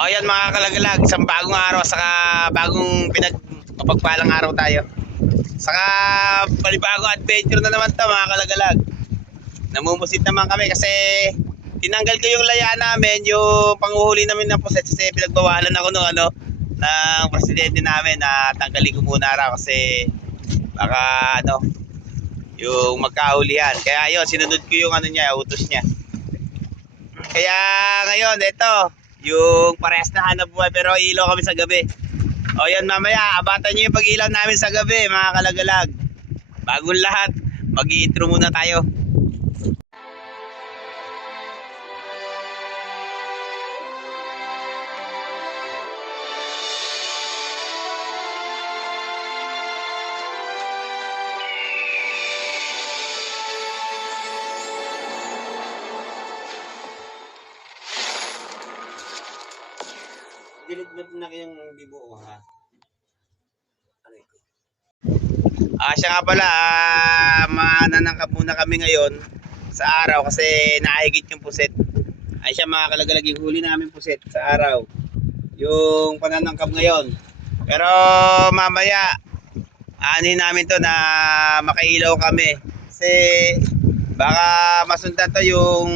O yan mga kalagalag, isang bagong araw saka bagong pinagpapagpalang araw tayo. Saka panibagong adventure na naman to mga kalagalag. Namumusit naman kami kasi tinanggal ko yung laya namin, yung panguhuli namin ng puset kasi pinagbawalan ako ng presidente namin na tanggalin ko muna raw kasi baka yung magkahulihan. Kaya yun, sinunod ko yung utos niya. Kaya ngayon, ito, yung parehas na hanap buhay pero ilaw kami sa gabi. O yan, mamaya, abatan nyo yung pag-ilaw namin sa gabi, mga kalagalag. Bagong lahat, mag-i-intro muna tayo. Dilit na yung bibuo ha. Siya nga pala, mananangkap muna kami ngayon sa araw kasi naahigit yung puset. Ay siya mga kalagalag yung huli namin puset sa araw. Yung pananangkap ngayon. Pero mamaya, aanin namin to na makailaw kami. Kasi baka masundan to yung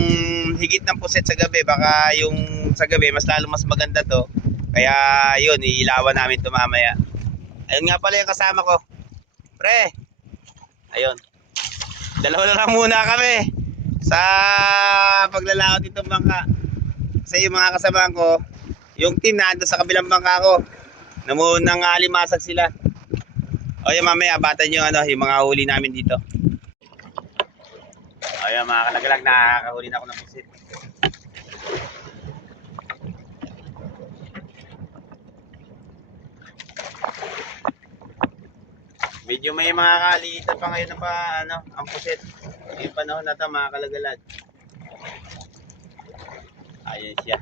higit ng puset sa gabi. Baka yung sa gabi mas lalo mas maganda to. Kaya yun, iilawan namin ito mamaya. Ayun nga pala yung kasama ko. Pre! Ayun. Dalawa na lang muna kami sa paglalakot itong bangka. Kasi yung mga kasama ko, yung team na ando sa kabilang bangka ko, namunang alimasag sila. O yun mamaya, batan yung yung mga huli namin dito. O yun mga kalagalag, nakakahuli na ako ng pusit. Medyo may mga kaliitan pa ngayon na ang puset. Yung panahon na ito mga kalagalag. Ayan siya.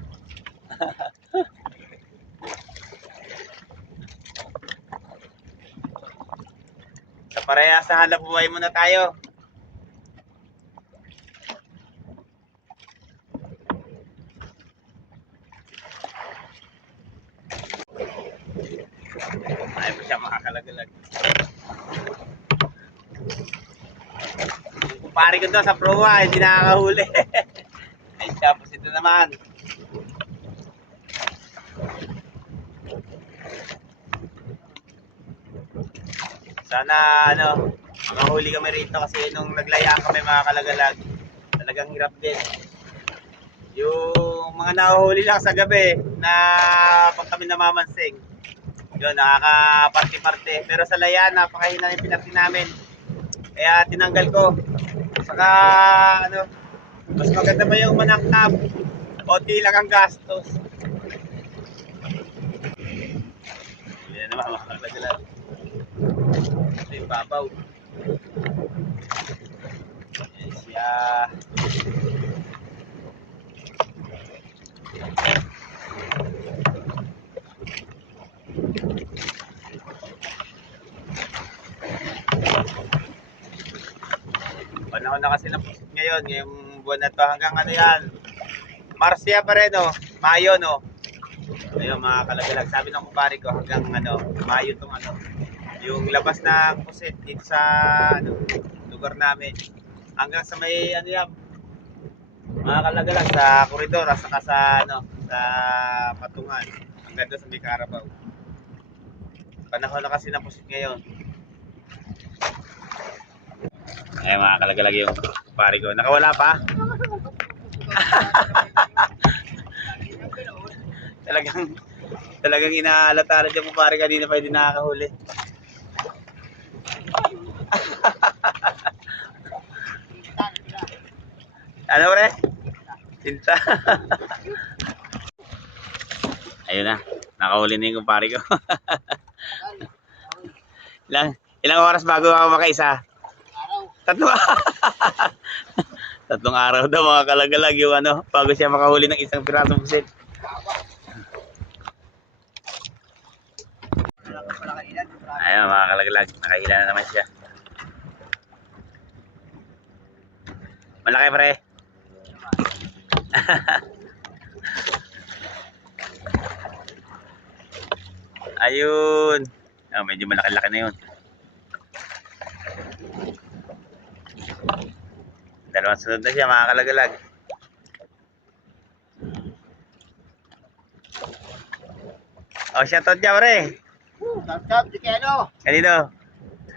Sa parehas sa hanap buhay muna tayo. Ayun pa siya mga kalagalag. Yung kumpare ko doon sa proa, hindi nakakahuli. Ay tapos ito naman. Sana makahuli kami rito kasi nung naglayaan kami mga kalagalag, talagang hirap din. Yung mga nahuhuli lang sa gabi na pag kami namamansing, yun, nakaka-party-party. Pero sa laya, napakahina yung pinarty namin. Kaya tinanggal ko. Saka, mas maganda pa yung manangkap. Konti lang ang gastos. Hindi na naman makakagalan. Ito yung babaw. Yan siya. Panahon na kasi ng pusit ngayon, ngayong buwan na to hanggang yan. Marsya pa rin Mayo Ayun mga kalagalag, sabi ng kumpare ko hanggang Mayo tong yung labas ng pusit dito sa lugar namin. Hanggang sa may mga kalagalag sa koridor at saka sa sa patungan. Hanggang doon sa may Carabao. Panahon na kasi ng pusit ngayon. Ay mga kalagalag yung pare ko. Nakawala pa? talagang inaalata dyan mo pare kanina pa hindi nakakahuli. Ano pre? Tinta. Ayun na. Nakahuli na yung pare ko. Ilang oras bago ako makaisa? Tatlong araw daw mga kalagalag yung bago siya makahuli ng isang pirasong pusit. Ayun mga kalagalag, nakahila na naman siya. Malaki pre. Ayun. Oh, medyo malaki-laki na yun. Dalawang sunod na siya mga kalagalag. Oh, shoutout niya pre. Shoutout si ano? Kanino?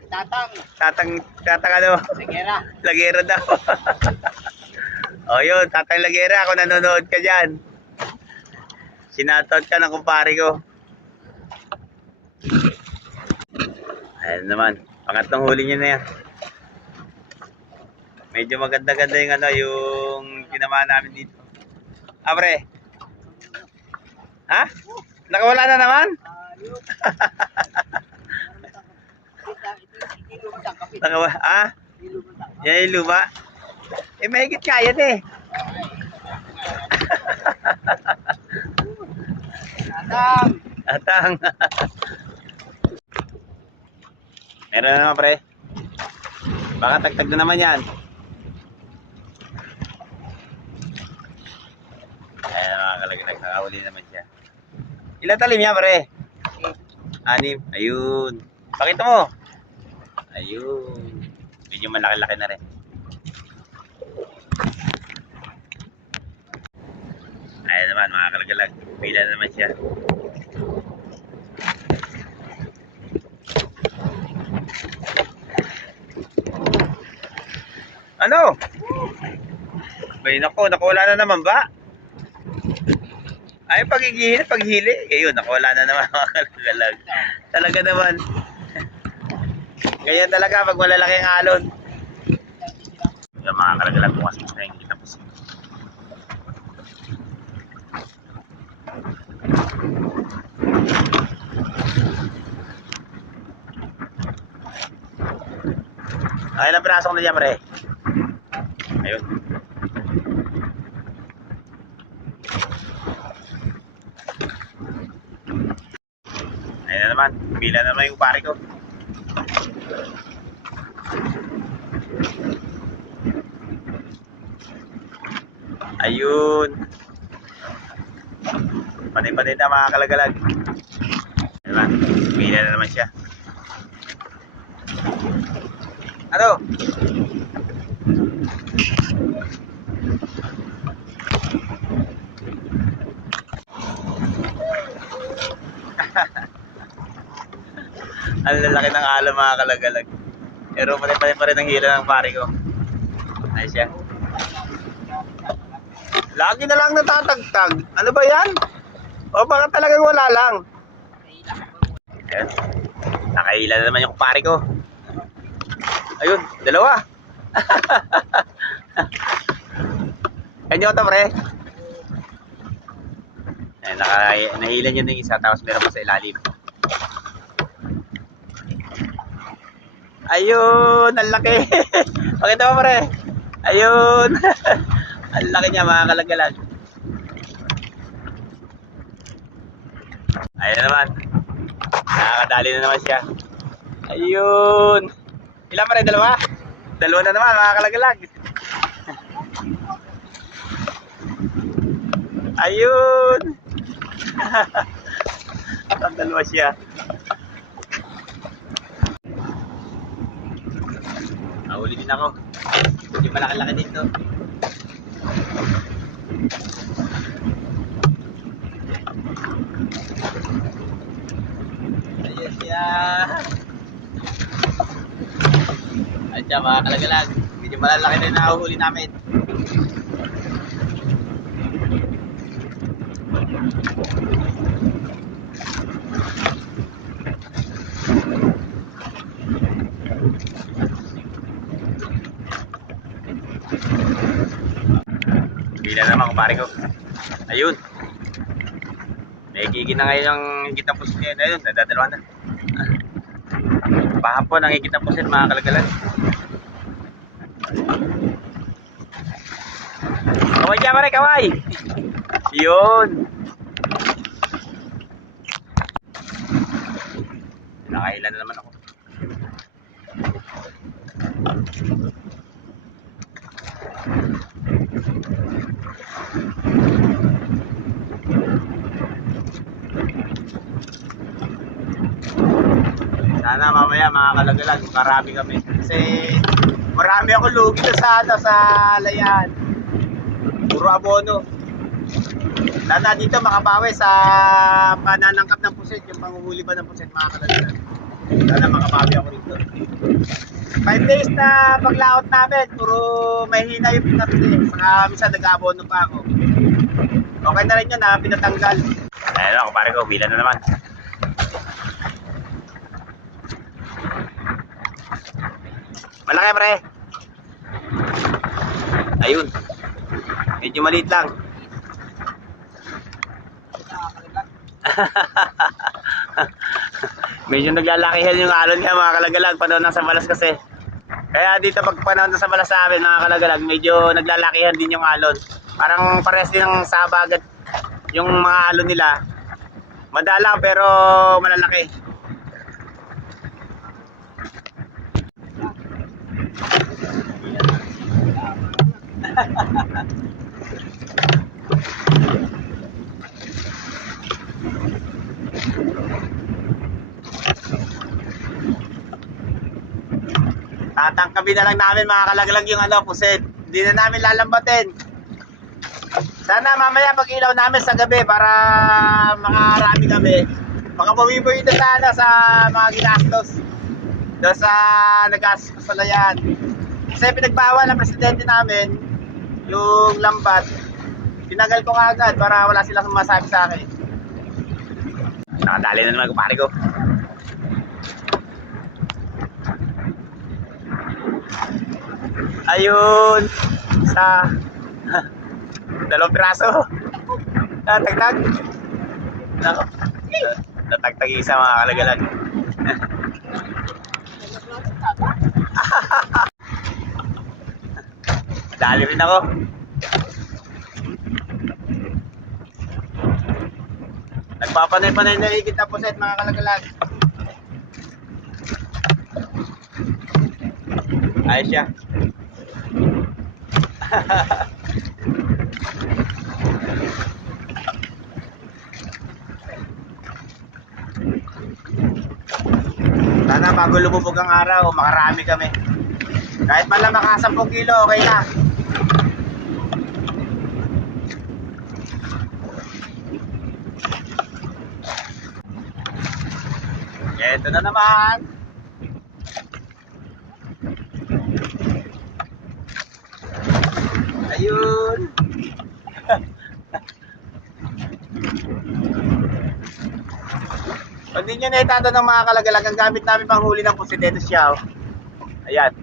Tatang Tatang ano? Segera. Lagera daw. Oh, yun. Tatang Lagera. Kung nanonood ka dyan. Sinoutout ka ng kumpare ko. Ayan naman. Pangatlong huli niya na yan. Medyo maganda-ganda yung ano, yung tinamaan namin dito. Ah, pre? Ha? Nakawala na naman? Nakawala? Ah? Yan yung luma? Eh, mahigit kaya eh. Atang. Meron na naman, pre. Baka tagtag na naman yan. Ayan, mga kalagalag. Nakahuli naman siya. Ilan talim niya, pre? 6. Ayun. Pakita mo. Ayun. Medyo malaki-laki na rin. Ayan naman, mga kalagalag. Pila na naman siya. Ano? Bay, naku, nakawala na naman ba? Ay, paghili. Ayun, nakawala na naman mga kalagalag. Talaga naman. Ganyan talaga pag malalaki ang alon. Yung mga kalagalag, bukas mo na yung kita po. Ay, ilang pirasok na dyan, pre? Ayun. Ayun na naman. Bila na naman yung pare ko. Ayun. Panay-panay na mga kalagalag. Ayun naman. Bila na naman siya. Ano? Ang lalaki ng alon mga kalagalag. Pero pa rin ang hila ng pare ko. Ayos siya. Lagi na lang natatagtag. Ano ba yan? O baka talagang wala lang? Ayun. Nakahila na naman yung pare ko. Ayun, dalawa. Kanyo ito, pre. Ayun, nahilan nyo ng isa, tapos meron pa sa ilalim. Ayun, ang laki. Pakita mo, pre. Ayun. Ang laki niya, mga kalagalag. Ayun naman. Nakakadali na naman siya. Ayun. Ilan pa rin? Dalawa? Dalawa na naman, mga kalagalag. Ayun. Ang dalawa siya. Nahuli din ako. Hindi malaki-laki dito. Ayun siya. At siya mga kalagalag. Medyo malalaki na yung nahuhuli namin. Bila naman kumpare ko. Ayun. Nagiging na ngayon ang higit-tapos niya. Ayun, nadadalawa na. Pahapon ang higit-taposin mga kalagalan. Kaway dyan pare, kaway! Yun! Nakahila na naman ako. Sana mamaya mga kalagalag, marami kami. Kasi marami ako lugi na sa ano, sa layan. Puro abono. Sana dito makabawi sa pananangkap ng pusit, yung panguhuli pa ng pusit mga kalagalag. Sana makabawi ako rito. 5 days na paglaot namin, puro mahina yung pinatili. Saka minsan nag-abono pa ako. Okay na rin yun na pinatanggal. Ayun ako pare ko, bilan na naman. Malaki pre. Ayun. Medyo maliit lang. Medyo naglalakihan yung alon niya mga kalagalag. Panahon ng sabalas kasi. Kaya dito pag panahon ng sabalas sa amin mga kalagalag, medyo naglalakihan din yung alon. Parang parehas din ng sabagat yung mga alon nila. Madalang pero malalaki. Tatangkabin na lang namin mga kalagalag yung ano, puset. Hindi na namin lalambatin. Sana mamaya pag ilaw namin sa gabi para makarami kami. Makapawiboy na sana sa mga ginastos. Doon sa nagastos sa layan. Kasi pinagbawal ng presidente namin yung lambat. Tinagal ko agad para wala silang masabi sa akin. Nakadali na naman kumari ko. Ayun sa dalawang piraso. Natagtag. Natagtag isa mga kalagalag. Dali rin ako. Nagpapanay-panay na higit na puset mga kalagalag. Ayos siya. Sana bago lumubog ang araw, makarami kami. Kahit man lang maka 10 kilo, okay na. Ito na naman. Ayun. Pag di nyo naitatanong mga kalagalag, ang gamit namin pang huli ng pusit, ito siya. Oh. Ayan.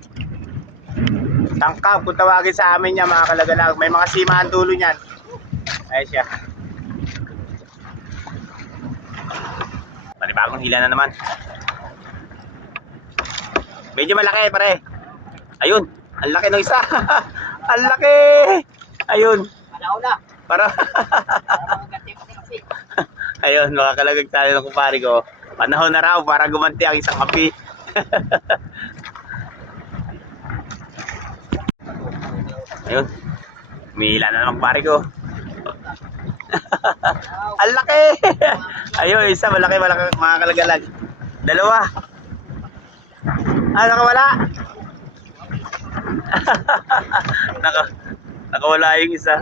Tangkap, kung tawagin sa amin niya mga kalagalag. May mga simahan dulo niyan. Ayan siya. Panibagong hila na naman. Medyo malaki pare. Ayun, ang laki ng isa. Ang laki. Ayun. Alauna. Para ayun, makakalagag tayo ng kumpare ko. Panahon na raw para gumanti ang isang kapi. Ayun. Mila na naman kumpare ko. Ang laki. Ayun, isa malaki mga kalagalag. Dalawa. Ah, nakawala. Nakawala yung isa.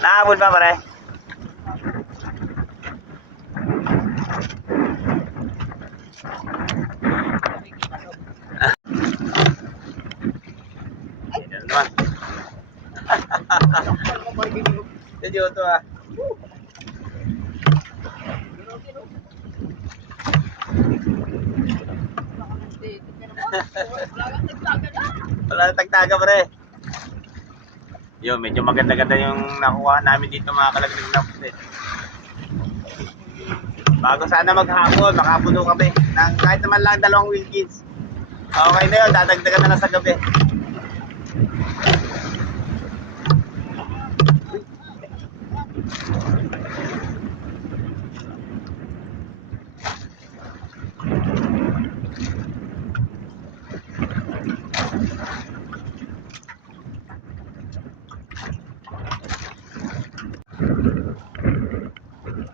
Nakahabol pa pare. Ayan naman. Medyo ito ah. Wala na tagtaga pare. Yun, medyo maganda-ganda yung nakuha namin dito mga kalagdag na pusit. Bago sana maghapon, makapuno kami ng kahit naman lang 2 Wilkins. Okay na yun, dadagdagan na lang sa gabi.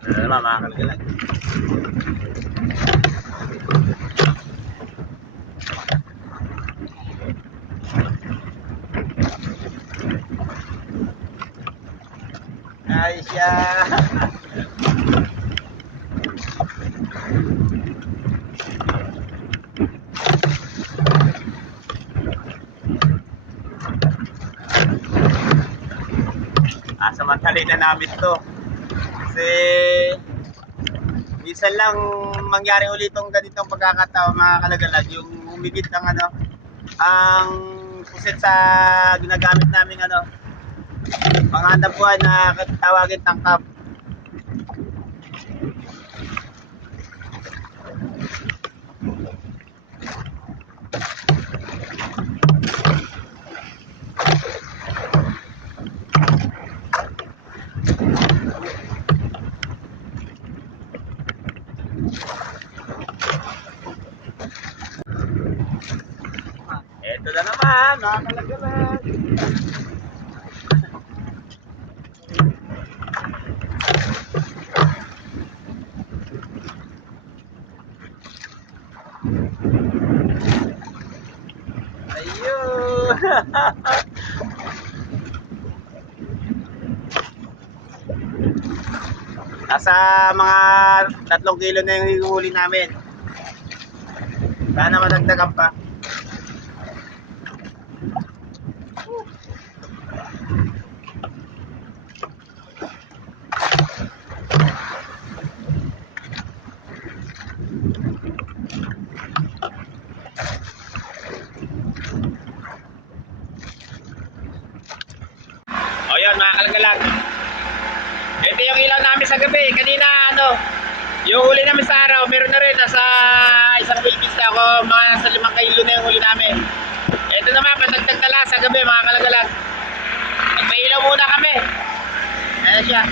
Ano naman? tama mga kalagalag. Ay siya. Samantalin na namin to. Kasi minsan lang mangyari ulit tong ganitong pagkakataon mga kalagalag, yung humigit ang ang puset sa ginagamit namin panghanap buhay na tawagin tangkap. Ito na naman, mga kalagalag. Ayun. Nasa mga 3 kilo na yung huli namin. Sana madagdagan pa. O yun mga kalagalag, ito yung ilaw namin sa gabi. Kanina yung huli namin sa araw, meron na rin nasa isang bilbis na ako, mga nasa 5 kilo na yung huli namin. Ito naman patagtag na lang sa gabi mga kalagalag. May ilaw muna kami. Ayan siya.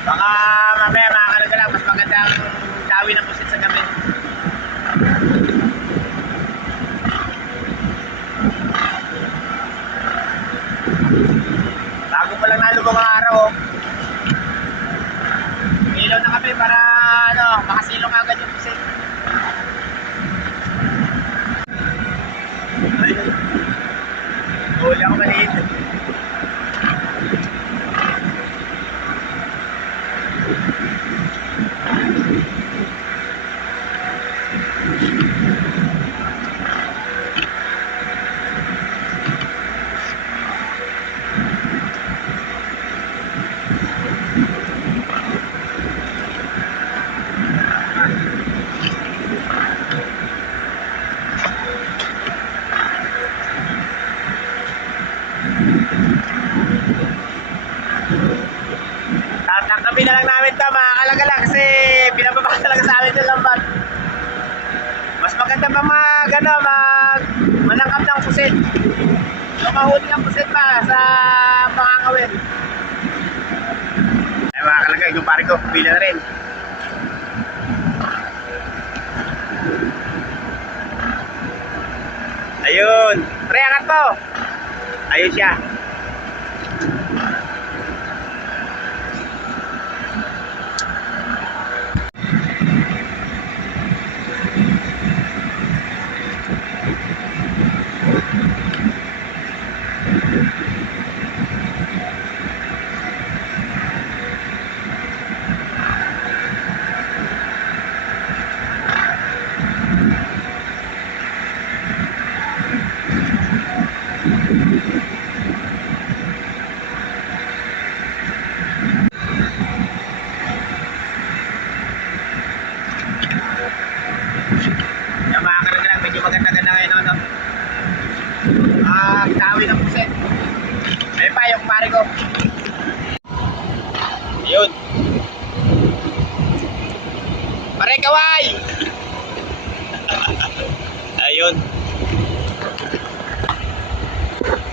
Baka mamaya mga kalagalag, mas magandang gawin ang pusit sa gabi. Bago pa lang nalubog ang araw. Ilaw na kami para makasilong agad yung pusit. Huli ako maliit. Tatangkapin na lang namin ito mga kalagalag kasi pinababa talaga sa amin yung lambat. Mas maganda pa manangkap ng pusit. Yung mahuli ng pusit pa sa pangangawin. Ay mga kalagalag, yung pare ko, pila na rin. Ayun, pre, angat po. Ayun siya. Yung mga kalagalag, medyo maganda-ganda ngayon tawi ng puset. Ayun pa yung pare ko. Ayun. Pare kaway. Ayun.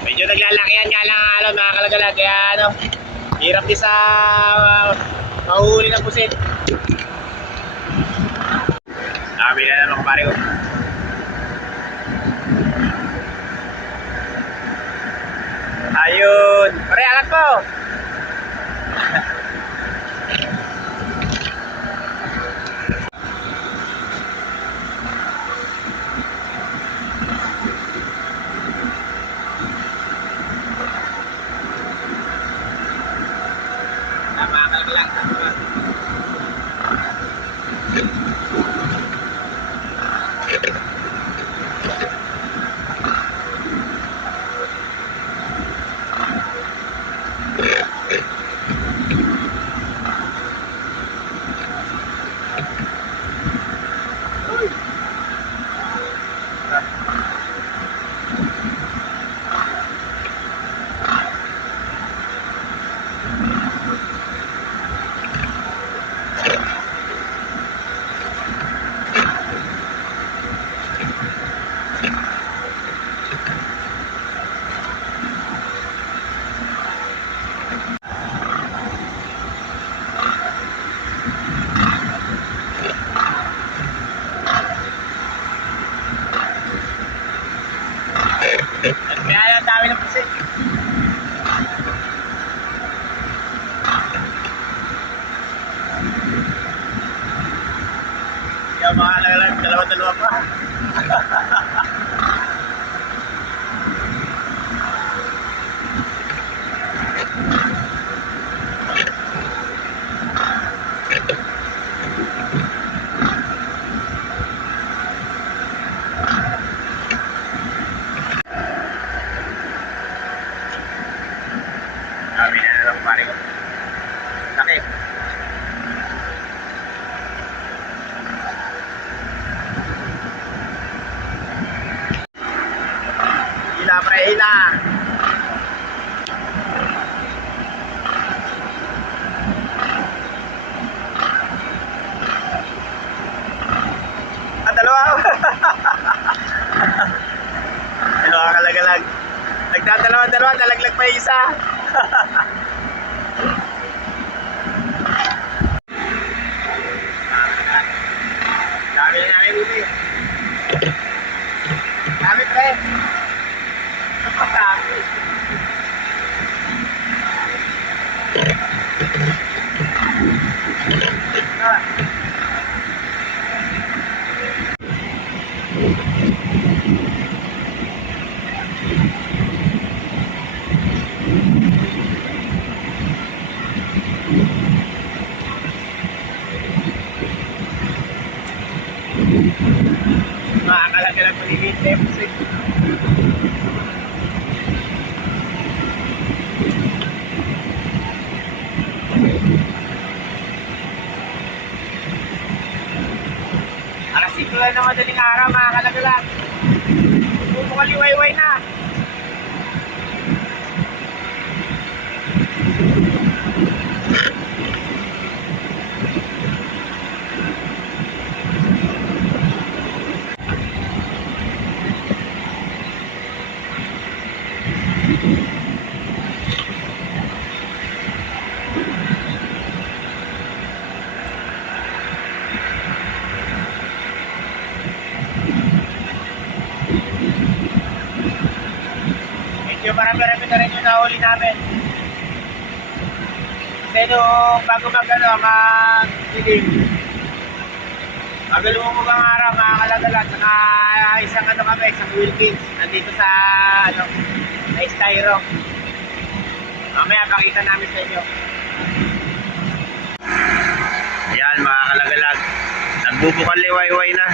Medyo naglalakihan nga lang mga kalagalag, kaya hirap din sa Mahuhuli ng pusit. Dami na naman pare ko. Ayun. Pare, alat po. Tama ka lang. Kaya ang dami ng pusit. Kaya mga nagalag, dalawa-dalawa pa. Dami na lang pare ko. Laki. Hila pre, hila. Dalawa. Dalawa kalagalag. Nagdadalawa-dalawa, nalaglag pa yung isa. Dami na namin dito eh. Dami pre. Makakalaga lang maliliit na yung pusit. Alas 5 lang na madaling araw, makakalaga lang. Pumukaliwayway na. Medyo marami-rami na rin yung nahuli namin. Kasi nung bago mag-dilim, bago lumubog ang araw, makakalagalat, saka isang kami, isang Wilkins, nandito sa, sa Styro. Mamaya pakita namin sa inyo. Ayan mga kalagalag, nagbubukal liwayway na.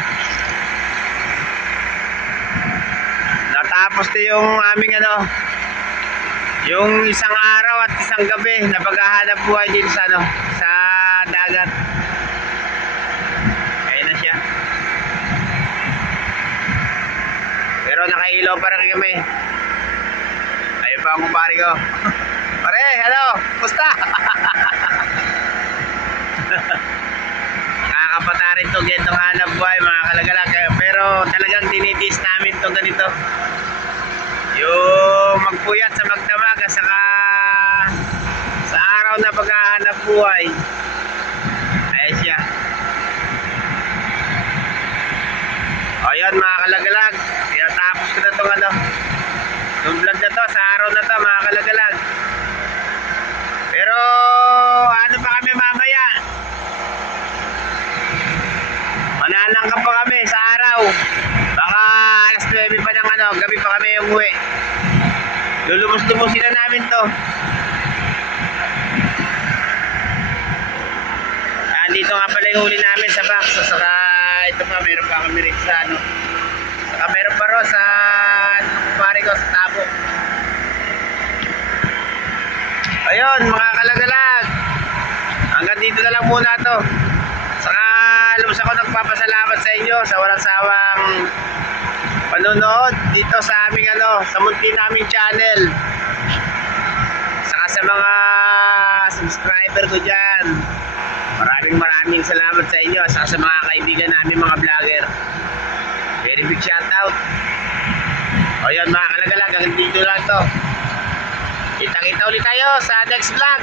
Natapos na yung aming yung isang araw at isang gabi na paghahanap buhay din sa sa dagat. Ayun na siya. Pero nakailaw pa rin kami. Ayun pa ang kumpare ko. Pare, hello, musta? Nakakapata rin to, gantong hanap buhay mga kalagalag. Pero talagang tinitis namin to ganito. Yung magpuyat sa magdamag saka sa araw na paghahanap buhay. lubos-lubosin na namin to. Dito nga pala yung huli namin sa box. Saka ito pa, meron pa kami rin sa ano. Saka meron pa rin sa pare ko sa tabo. Ayun mga kalagalag. Hanggang dito na lang muna to. Saka lubos ako nagpapasalamat sa inyo sa walang sawang panonood dito sa aming ano, sa munti naming channel. Saka sa mga subscriber ko dyan. Maraming salamat sa inyo. Saka sa mga kaibigan namin mga vlogger. Very big shoutout. O yun mga kalagalag, hanggang dito lang to. Kita-kita ulit tayo sa next vlog.